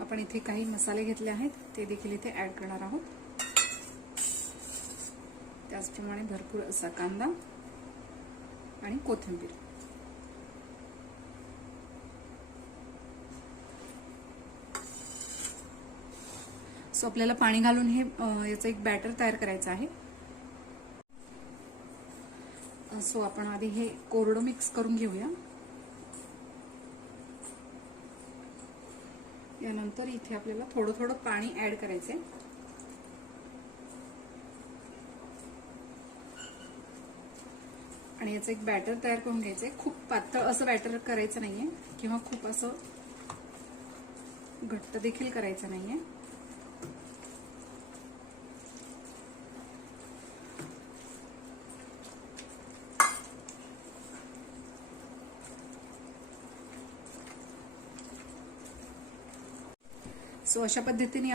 आपण इथे काही मसाले घेतले आहेत ते देखील इथे ऍड करणार आहोत। त्याचप्रमाणे भरपूर असा कांदा आणि कोथिंबीर। सो आपल्याला पाणी घालून हे याचं एक बॅटर तयार करायचं आहे। सो आपण आधी हे कोरडं मिक्स करून घेऊया। यानंतर इथे आपल्याला थोडं थोडं पाणी ऍड करायचंय आणि याचं एक बॅटर तयार करून घ्यायचंय। खूप पातळ असं बॅटर करायचं नाहीये किंवा खूप असं घट्ट देखील करायचं नाहीये। सो अशा पद्धतीने